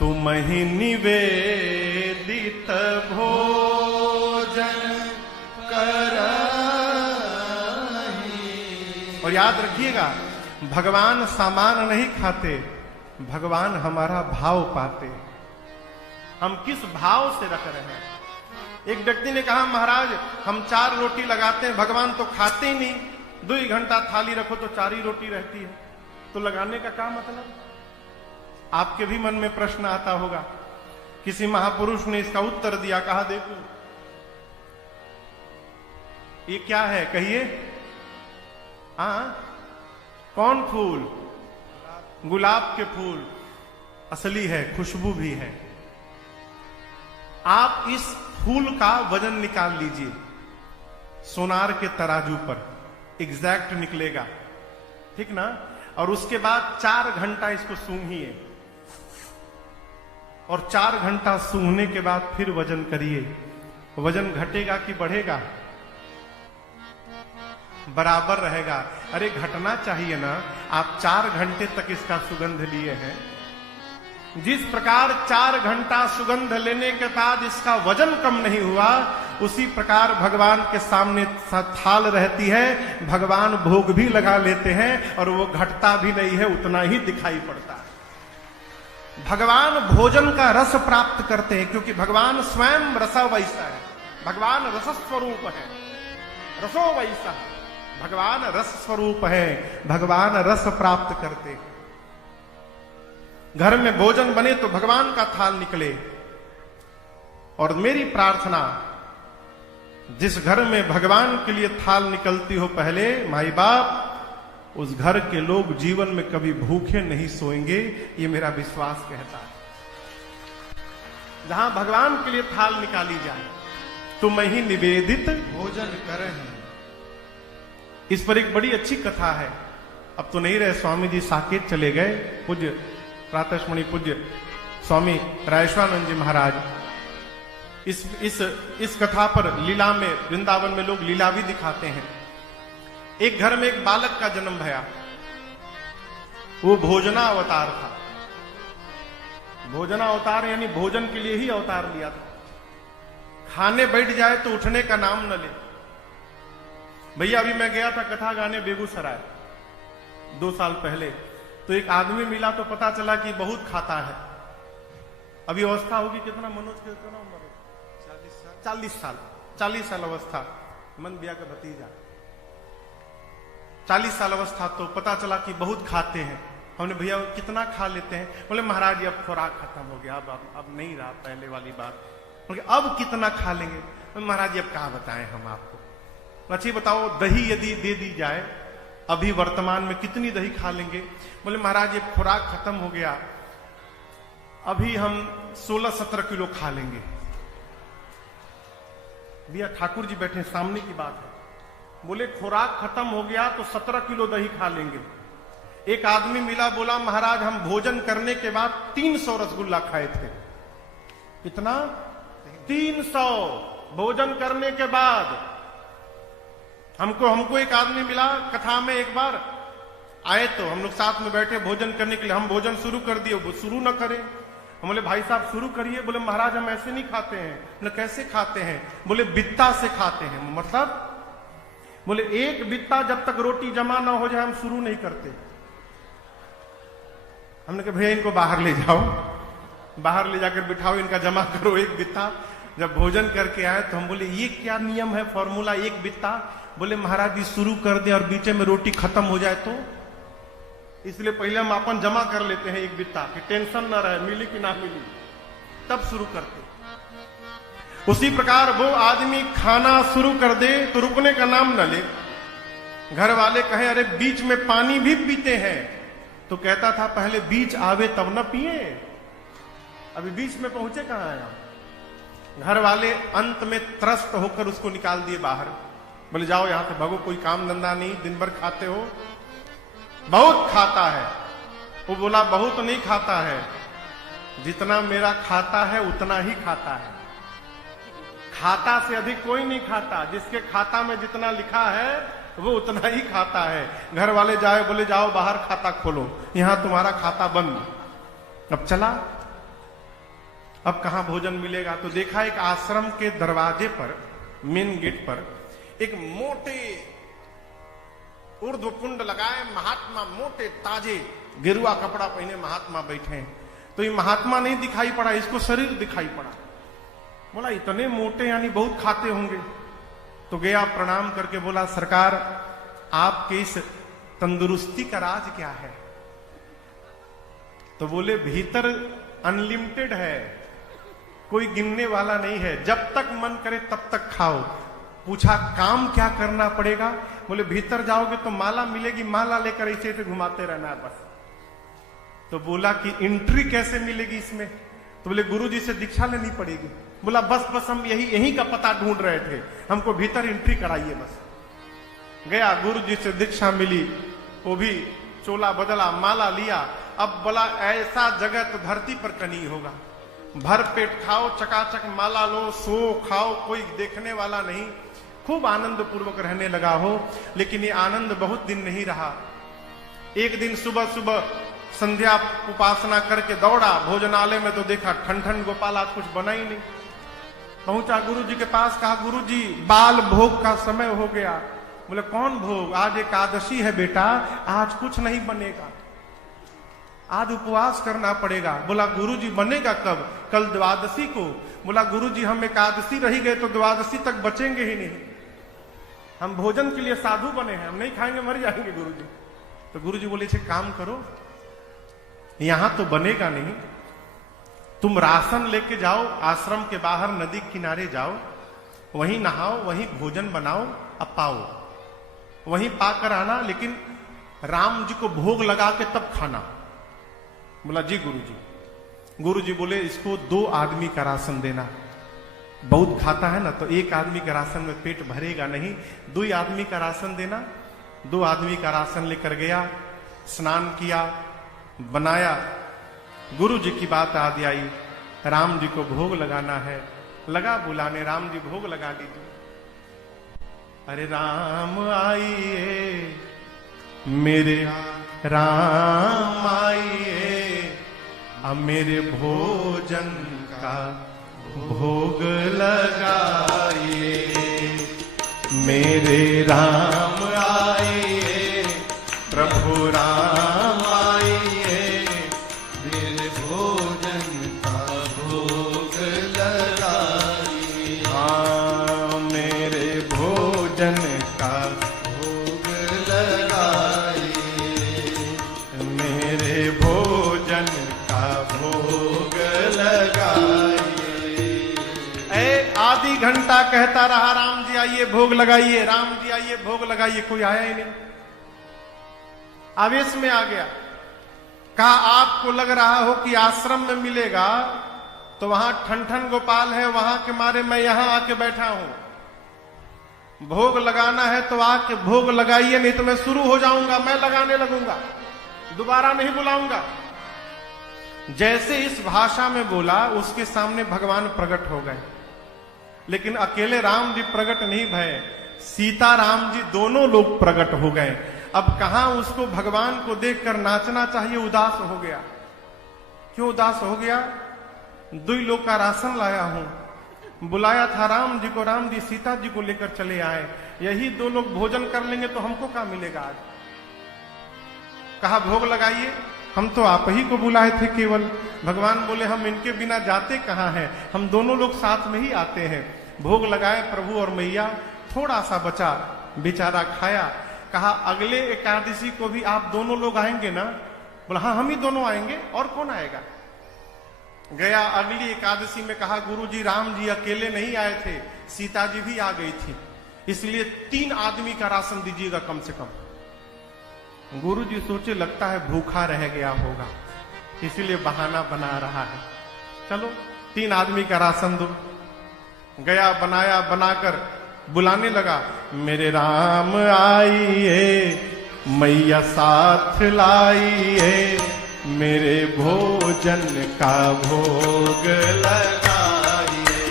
तुम ही निवेदित भोजन करहि। और याद रखिएगा, भगवान सामान नहीं खाते, भगवान हमारा भाव पाते। हम किस भाव से रख रहे हैं। एक व्यक्ति ने कहा, महाराज हम 4 रोटी लगाते हैं, भगवान तो खाते ही नहीं। 2 घंटा थाली रखो तो 4 ही रोटी रहती है, तो लगाने का क्या मतलब। आपके भी मन में प्रश्न आता होगा। किसी महापुरुष ने इसका उत्तर दिया, कहा देखो ये क्या है, कहिए। कौन फूल? गुलाब के फूल। असली है, खुशबू भी है। आप इस फूल का वजन निकाल लीजिए, सोनार के तराजू पर एग्जैक्ट निकलेगा, ठीक ना। और उसके बाद 4 घंटा इसको सूंघिए, और 4 घंटा सूंघने के बाद फिर वजन करिए। वजन घटेगा कि बढ़ेगा? बराबर रहेगा। अरे घटना चाहिए ना। आप 4 घंटे तक इसका सुगंध लिए हैं, जिस प्रकार 4 घंटा सुगंध लेने के बाद इसका वजन कम नहीं हुआ, उसी प्रकार भगवान के सामने थाल रहती है, भगवान भोग भी लगा लेते हैं और वो घटता भी नहीं है, उतना ही दिखाई पड़ता है। भगवान भोजन का रस प्राप्त करते हैं, क्योंकि भगवान स्वयं रस वैसा है। भगवान रस स्वरूप है, रसो वैसा। भगवान रस स्वरूप है, भगवान रस प्राप्त करते हैं। घर में भोजन बने तो भगवान का थाल निकले। और मेरी प्रार्थना, जिस घर में भगवान के लिए थाल निकलती हो, पहले माई बाप, उस घर के लोग जीवन में कभी भूखे नहीं सोएंगे, ये मेरा विश्वास कहता है। जहां भगवान के लिए थाल निकाली जाए, तुम ही निवेदित भोजन करहि। इस पर एक बड़ी अच्छी कथा है। अब तो नहीं रहे, स्वामी जी साकेत चले गए। पूज्य प्रातस्मरणि पूज्य स्वामी रायेश्वरानंद जी महाराज इस कथा पर लीला में, वृंदावन में लोग लीला भी दिखाते हैं। एक घर में एक बालक का जन्म भया। वो भोजना अवतार था। भोजना अवतार यानी भोजन के लिए ही अवतार लिया था। खाने बैठ जाए तो उठने का नाम न ले। भैया अभी मैं गया था कथा गाने बेगूसराय 2 साल पहले, तो एक आदमी मिला तो पता चला कि बहुत खाता है। अभी अवस्था होगी कितना, मनोज के कितना उम्र है? 40 साल अवस्था। मन बिया का भतीजा 40 साल अवस्था। तो पता चला कि बहुत खाते हैं। हमने भैया कितना खा लेते हैं? बोले महाराज अब खुराक खत्म हो गया, अब नहीं रहा पहले वाली बात। बोले अब कितना खा लेंगे? महाराज अब क्या बताएं हम आपको। अच्छी बताओ, दही यदि दे दी जाए अभी वर्तमान में कितनी दही खा लेंगे? बोले महाराज ये खुराक खत्म हो गया, अभी हम 16-17 किलो खा लेंगे। भैया ठाकुर जी बैठे सामने की बात है। बोले खुराक खत्म हो गया तो 17 किलो दही खा लेंगे। एक आदमी मिला, बोला महाराज हम भोजन करने के बाद 300 रसगुल्ला खाए थे। कितना? 300 भोजन करने के बाद। हमको एक आदमी मिला कथा में, एक बार आए तो हम लोग साथ में बैठे भोजन करने के लिए। हम भोजन शुरू कर दिए, वो शुरू न करें। हम बोले भाई साहब शुरू करिए। बोले महाराज हम ऐसे नहीं खाते हैं। बोले कैसे खाते हैं? बोले बित्ता से खाते हैं। मतलब? बोले एक बित्ता जब तक रोटी जमा ना हो जाए हम शुरू नहीं करते। हमने कहा भैया इनको बाहर ले जाओ, बाहर ले जाकर बिठाओ, इनका जमा करो एक बित्ता। जब भोजन करके आए तो हम बोले ये क्या नियम है, फॉर्मूला एक बित्ता? बोले महाराज जी शुरू कर दे और बीच में रोटी खत्म हो जाए तो, इसलिए पहले हम अपन जमा कर लेते हैं एक बित्ता कि टेंशन ना रहे मिली कि ना मिली, तब शुरू करते। उसी प्रकार वो आदमी खाना शुरू कर दे तो रुकने का नाम न ले। घर वाले कहें अरे बीच में पानी भी पीते हैं, तो कहता था पहले बीच आवे तब न पिए। अभी बीच में पहुंचे कहां आया? घर वाले अंत में त्रस्त होकर उसको निकाल दिए बाहर। बोले जाओ यहां से भगो, कोई काम धंधा नहीं, दिन भर खाते हो। बहुत खाता है। वो बोला बहुत नहीं खाता है, जितना मेरा खाता है उतना ही खाता है। खाता से अधिक कोई नहीं खाता। जिसके खाता में जितना लिखा है वो उतना ही खाता है। घर वाले जाए, बोले जाओ बाहर खाता खोलो, यहां तुम्हारा खाता बंद। अब चला अब कहां भोजन मिलेगा? तो देखा एक आश्रम के दरवाजे पर, मेन गेट पर एक मोटे ऊर्ध्वपुंड लगाए महात्मा, मोटे ताजे गेरुआ कपड़ा पहने महात्मा बैठे हैं। तो ये महात्मा नहीं दिखाई पड़ा, इसको शरीर दिखाई पड़ा। बोला इतने मोटे यानी बहुत खाते होंगे। तो गया प्रणाम करके बोला सरकार आपके इस तंदुरुस्ती का राज क्या है? तो बोले भीतर अनलिमिटेड है, कोई गिनने वाला नहीं है, जब तक मन करे तब तक खाओ। पूछा काम क्या करना पड़ेगा? बोले भीतर जाओगे तो माला मिलेगी, माला लेकर ऐसे ऐसे घुमाते रहना है बस। तो बोला कि एंट्री कैसे मिलेगी इसमें? तो बोले गुरुजी से दीक्षा लेनी पड़ेगी। बोला बस बस हम यही का पता ढूंढ रहे थे, हमको भीतर एंट्री कराइए बस। गया गुरुजी से दीक्षा मिली, वो भी चोला बदला, माला लिया। अब बोला ऐसा जगह तो धरती पर कहीं होगा, भर पेट खाओ, चकाचक माला लो, सो खाओ, कोई देखने वाला नहीं। खूब आनंद पूर्वक रहने लगा हो। लेकिन ये आनंद बहुत दिन नहीं रहा। एक दिन सुबह सुबह संध्या उपासना करके दौड़ा भोजनालय में, तो देखा ठन ठन गोपाल आज कुछ बना ही नहीं। पहुंचा गुरुजी के पास, कहा गुरुजी बाल भोग का समय हो गया। बोले कौन भोग? आज एकादशी है बेटा, आज कुछ नहीं बनेगा, आज उपवास करना पड़ेगा। बोला गुरुजी बनेगा कब? कल द्वादशी को। बोला गुरुजी हम एकादशी रही गए तो द्वादशी तक बचेंगे ही नहीं, हम भोजन के लिए साधु बने हैं, हम नहीं खाएंगे मर जाएंगे गुरुजी। तो गुरुजी बोले छे काम करो, यहां तो बनेगा नहीं, तुम राशन लेके जाओ, आश्रम के बाहर नदी किनारे जाओ, वहीं नहाओ, वहीं भोजन बनाओ, अब पाओ, वहीं पाकर आना, लेकिन राम जी को भोग लगा के तब खाना। बोला जी गुरुजी। गुरुजी बोले इसको 2 आदमी का राशन देना, बहुत खाता है ना, तो 1 आदमी का राशन में पेट भरेगा नहीं, 2 आदमी का राशन देना। 2 आदमी का राशन लेकर गया, स्नान किया, बनाया। गुरु जी की बात याद आई, राम जी को भोग लगाना है। लगा बुलाने, राम जी भोग लगा दीजिए। अरे राम आइए मेरे राम आइए, अब मेरे भोजन का भोग लगाइए। मेरे राम आइए, प्रभु राम आइए, मेरे भोजन का भोग लगाइए। हाँ मेरे भोजन का भोग लगाइए, मेरे भोजन का भोग लगाइए। आधी घंटा कहता रहा राम जी आइए भोग लगाइए, राम जी आइए भोग लगाइए, कोई आया ही नहीं। आवेश में आ गया, कहा आपको लग रहा हो कि आश्रम में मिलेगा तो वहां ठन ठन गोपाल है, वहां के मारे मैं यहां आके बैठा हूं। भोग लगाना है तो आके भोग लगाइए, नहीं तो मैं शुरू हो जाऊंगा, मैं लगाने लगूंगा, दोबारा नहीं बुलाऊंगा। जैसे इस भाषा में बोला उसके सामने भगवान प्रकट हो गए। लेकिन अकेले राम जी प्रकट नहीं भये, सीता राम जी दोनों लोग प्रकट हो गए। अब कहां उसको भगवान को देखकर नाचना चाहिए, उदास हो गया। क्यों उदास हो गया? 2 लोग का राशन लाया हूं, बुलाया था राम जी को, राम जी सीता जी को लेकर चले आए, यही 2 लोग भोजन कर लेंगे तो हमको क्या मिलेगा आज? कहा भोग लगाइए, हम तो आप ही को बुलाए थे केवल। भगवान बोले हम इनके बिना जाते कहां हैं, हम दोनों लोग साथ में ही आते हैं। भोग लगाए प्रभु और मैया, थोड़ा सा बचा, बेचारा खाया। कहा अगले एकादशी को भी आप दोनों लोग आएंगे ना? बोला हाँ हम ही दोनों आएंगे, और कौन आएगा? गया अगली एकादशी में, कहा गुरुजी राम जी अकेले नहीं आए थे, सीता जी भी आ गई थी, इसलिए 3 आदमी का राशन दीजिएगा कम से कम। गुरुजी सोचे लगता है भूखा रह गया होगा, इसीलिए बहाना बना रहा है, चलो 3 आदमी का राशन दो। गया बनाया, बनाकर बुलाने लगा, मेरे राम आइए, मैया साथ लाइए, मेरे भोजन का भोग लगाइए।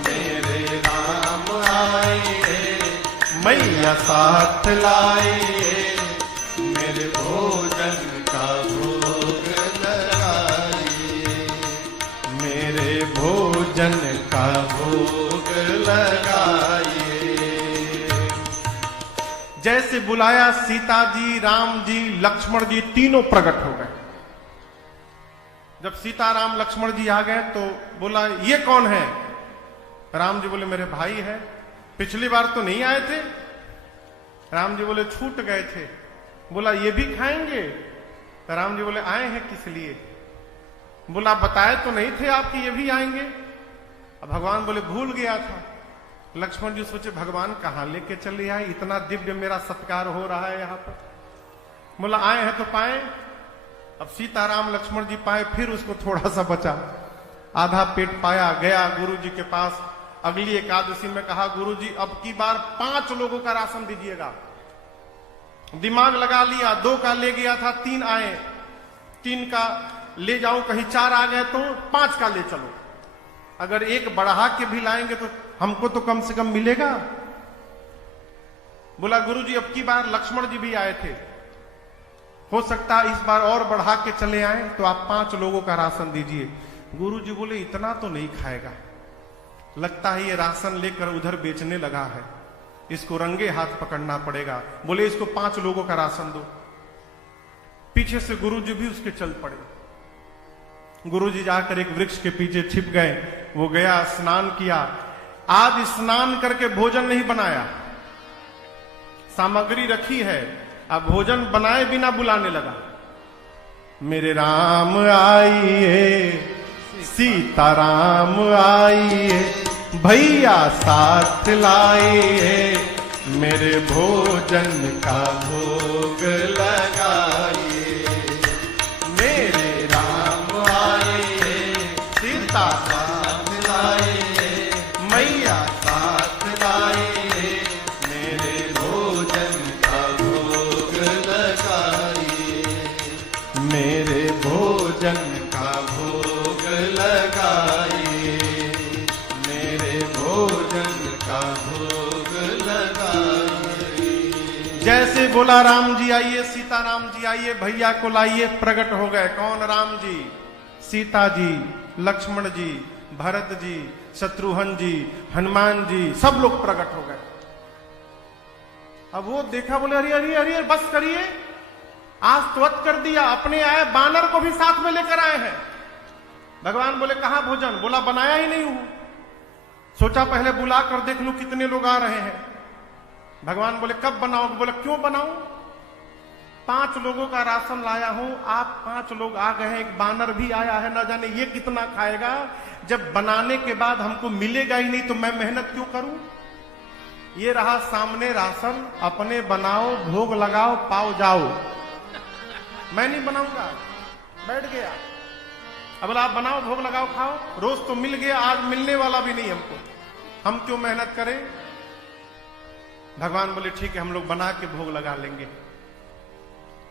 मेरे राम आइए, मैया साथ लाइए, मेरे भोजन का भोग लगाइए। जैसे बुलाया सीता जी, राम जी, लक्ष्मण जी तीनों प्रकट हो गए। जब सीता राम लक्ष्मण जी आ गए तो बोला ये कौन है? राम जी बोले मेरे भाई है। पिछली बार तो नहीं आए थे। राम जी बोले छूट गए थे। बोला ये भी खाएंगे? तो राम जी बोले आए हैं किस लिए? बोला बताए तो नहीं थे आपकी ये भी आएंगे। अब भगवान बोले भूल गया था। लक्ष्मण जी सोचे भगवान कहां लेके चले आए, इतना दिव्य मेरा सत्कार हो रहा है यहां पर। बोला आए हैं तो पाए। अब सीताराम लक्ष्मण जी पाए, फिर उसको थोड़ा सा बचा, आधा पेट पाया, गया गुरु जी के पास। अगली एकादशी में कहा गुरु जी अब की बार 5 लोगों का राशन दीजिएगा। दिमाग लगा लिया, 2 का ले गया था, 3 आए, 3 का ले जाओ, कहीं 4 आ गए तो 5 का ले चलो। अगर 1 बढ़ा के भी लाएंगे तो हमको तो कम से कम मिलेगा। बोला गुरु जी अब की बार लक्ष्मण जी भी आए थे, हो सकता है इस बार और बढ़ा के चले आए, तो आप 5 लोगों का राशन दीजिए। गुरु जी बोले इतना तो नहीं खाएगा, लगता है ये राशन लेकर उधर बेचने लगा है, इसको रंगे हाथ पकड़ना पड़ेगा। बोले इसको 5 लोगों का राशन दो। पीछे से गुरु जी भी उसके चल पड़े। गुरु जी जाकर एक वृक्ष के पीछे छिप गए। वो गया, स्नान किया। आज स्नान करके भोजन नहीं बनाया, सामग्री रखी है, अब भोजन बनाए बिना बुलाने लगा। मेरे राम आइए, सीताराम आइए, भैया साथ लाइए, मेरे भोजन का भोग लगाइए। मेरे राम आइए, सीता साथ लाइए, मैया साथ लाइए, मेरे भोजन का भोग लगाइए, मेरे भोजन का भोग लगाइए, मेरे भोजन का भोग लगाइए। जैसे बोला राम जी आइए, सीताराम जी आइए, भैया को लाइए, प्रकट हो गए। कौन? राम जी, सीता जी, लक्ष्मण जी, भरत जी, शत्रुघ्न जी, हनुमान जी, सब लोग प्रकट हो गए। अब वो देखा, बोले अरे अरे अरे बस करिए, आज तो वध कर दिया, अपने आए बानर को भी साथ में लेकर आए हैं। भगवान बोले कहां भोजन? बोला बनाया ही नहीं हूं, सोचा पहले बुला कर देख लूं कितने लोग आ रहे हैं। भगवान बोले कब बनाओगे? बोला क्यों बनाऊं, 5 लोगों का राशन लाया हूं, आप 5 लोग आ गए हैं, एक बानर भी आया है, ना जाने ये कितना खाएगा। जब बनाने के बाद हमको मिलेगा ही नहीं तो मैं मेहनत क्यों करूं। ये रहा सामने राशन, अपने बनाओ, भोग लगाओ, पाओ जाओ, मैं नहीं बनाऊंगा। बैठ गया। अब बोला आप बनाओ, भोग लगाओ, खाओ। रोज तो मिल गया, आज मिलने वाला भी नहीं हमको, हम क्यों मेहनत करें। भगवान बोले ठीक है, हम लोग बना के भोग लगा लेंगे।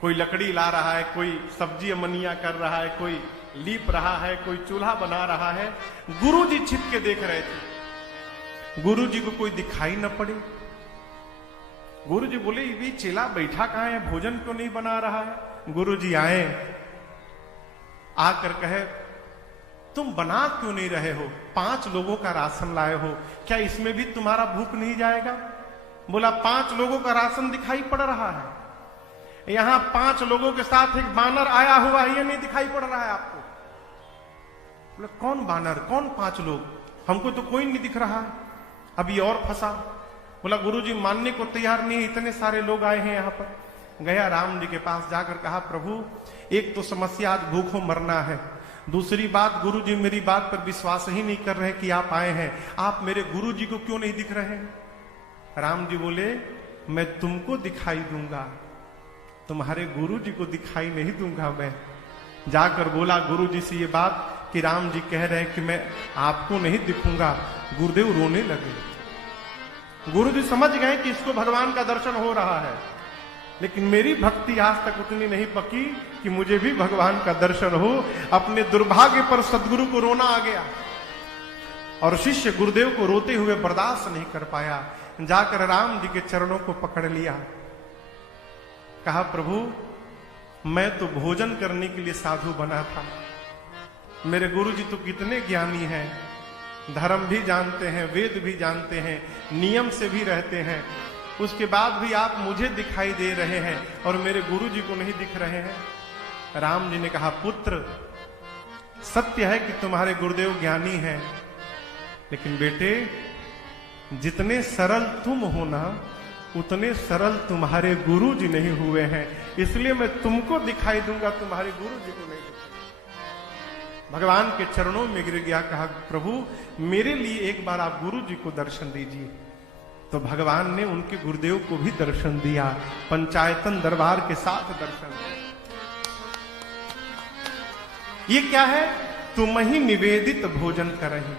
कोई लकड़ी ला रहा है, कोई सब्जी अमनिया कर रहा है, कोई लीप रहा है, कोई चूल्हा बना रहा है। गुरु जी छिप के देख रहे थे। गुरु जी को कोई दिखाई न पड़े। गुरु जी बोले ये चेला बैठा कहां है, भोजन क्यों नहीं बना रहा है। गुरु जी आए, आकर कहे तुम बना क्यों नहीं रहे हो, 5 लोगों का राशन लाए हो, क्या इसमें भी तुम्हारा भूख नहीं जाएगा। बोला 5 लोगों का राशन दिखाई पड़ रहा है, यहां 5 लोगों के साथ एक बानर आया हुआ है, ये नहीं दिखाई पड़ रहा है आपको। बोला कौन बानर, कौन 5 लोग, हमको तो कोई नहीं दिख रहा। अभी और फंसा। बोला गुरुजी मानने को तैयार नहीं, इतने सारे लोग आए हैं यहां पर। गया राम जी के पास, जाकर कहा प्रभु एक तो समस्या, आज भूखों मरना है, दूसरी बात गुरुजी मेरी बात पर विश्वास ही नहीं कर रहे कि आप आए हैं, आप मेरे गुरुजी को क्यों नहीं दिख रहे हैं। राम जी बोले मैं तुमको दिखाई दूंगा, तुम्हारे गुरुजी को दिखाई नहीं दूंगा मैं। जाकर बोला गुरुजी से ये बात कि राम जी कह रहे हैं कि मैं आपको नहीं दिखूंगा। गुरुदेव रोने लगे। गुरुजी समझ गए कि इसको भगवान का दर्शन हो रहा है, लेकिन मेरी भक्ति आज तक उतनी नहीं पकी कि मुझे भी भगवान का दर्शन हो। अपने दुर्भाग्य पर सदगुरु को रोना आ गया और शिष्य गुरुदेव को रोते हुए बर्दाश्त नहीं कर पाया। जाकर राम जी के चरणों को पकड़ लिया, कहा प्रभु मैं तो भोजन करने के लिए साधु बना था, मेरे गुरु जी तो कितने ज्ञानी हैं, धर्म भी जानते हैं, वेद भी जानते हैं, नियम से भी रहते हैं, उसके बाद भी आप मुझे दिखाई दे रहे हैं और मेरे गुरु जी को नहीं दिख रहे हैं। राम जी ने कहा, पुत्र सत्य है कि तुम्हारे गुरुदेव ज्ञानी हैं, लेकिन बेटे जितने सरल तुम हो ना, उतने सरल तुम्हारे गुरु जी नहीं हुए हैं, इसलिए मैं तुमको दिखाई दूंगा, तुम्हारे गुरु जी को नहीं दिखाई। भगवान के चरणों में गिर गया, कहा प्रभु मेरे लिए एक बार आप गुरु जी को दर्शन दीजिए। तो भगवान ने उनके गुरुदेव को भी दर्शन दिया, पंचायतन दरबार के साथ दर्शन दिया। ये क्या है? तुम ही निवेदित भोजन करही।